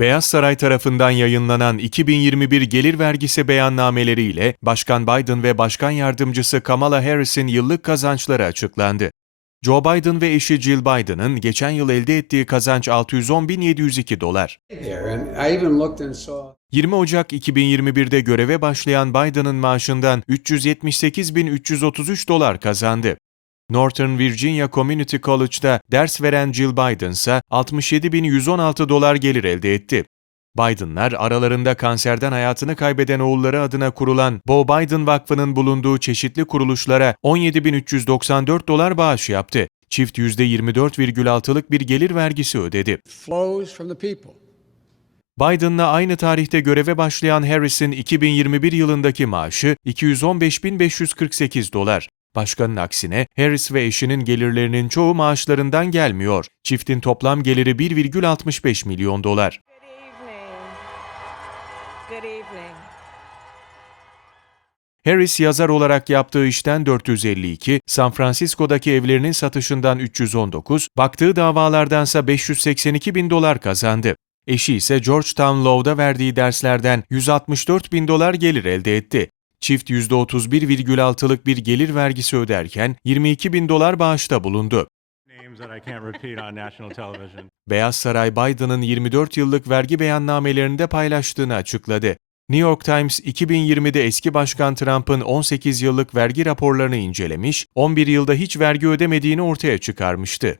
Beyaz Saray tarafından yayınlanan 2021 gelir vergisi beyannnameleriyle Başkan Biden ve Başkan Yardımcısı Kamala Harris'in yıllık kazançları açıklandı. Joe Biden ve eşi Jill Biden'ın geçen yıl elde ettiği kazanç 610.702 dolar. there. And I even looked and saw 20 Ocak 2021'de göreve başlayan Biden'ın maaşından 378.333 dolar kazandı. Northern Virginia Community College'da ders veren Jill Biden ise 67.116 dolar gelir elde etti. Biden'lar aralarında kanserden hayatını kaybeden oğulları adına kurulan Bo Biden Vakfı'nın bulunduğu çeşitli kuruluşlara 17.394 dolar bağış yaptı. Çift %24,6'lık bir gelir vergisi ödedi. Biden'la aynı tarihte göreve başlayan Harris'in 2021 yılındaki maaşı 215.548 dolar. Başkanın aksine Harris ve eşinin gelirlerinin çoğu maaşlarından gelmiyor. Çiftin toplam geliri 1,65 milyon dolar. Good evening. Good evening. Harris yazar olarak yaptığı işten 452, San Francisco'daki evlerinin satışından 319, baktığı davalardansa 582 bin dolar kazandı. Eşi ise Georgetown Law'da verdiği derslerden 164 bin dolar gelir elde etti. Çift %31,6'lık bir gelir vergisi öderken 22 bin dolar bağışta bulundu. Beyaz Saray Biden'ın 24 yıllık vergi beyannamelerini paylaştığını açıkladı. New York Times 2020'de eski başkan Trump'ın 18 yıllık vergi raporlarını incelemiş, 11 yılda hiç vergi ödemediğini ortaya çıkarmıştı.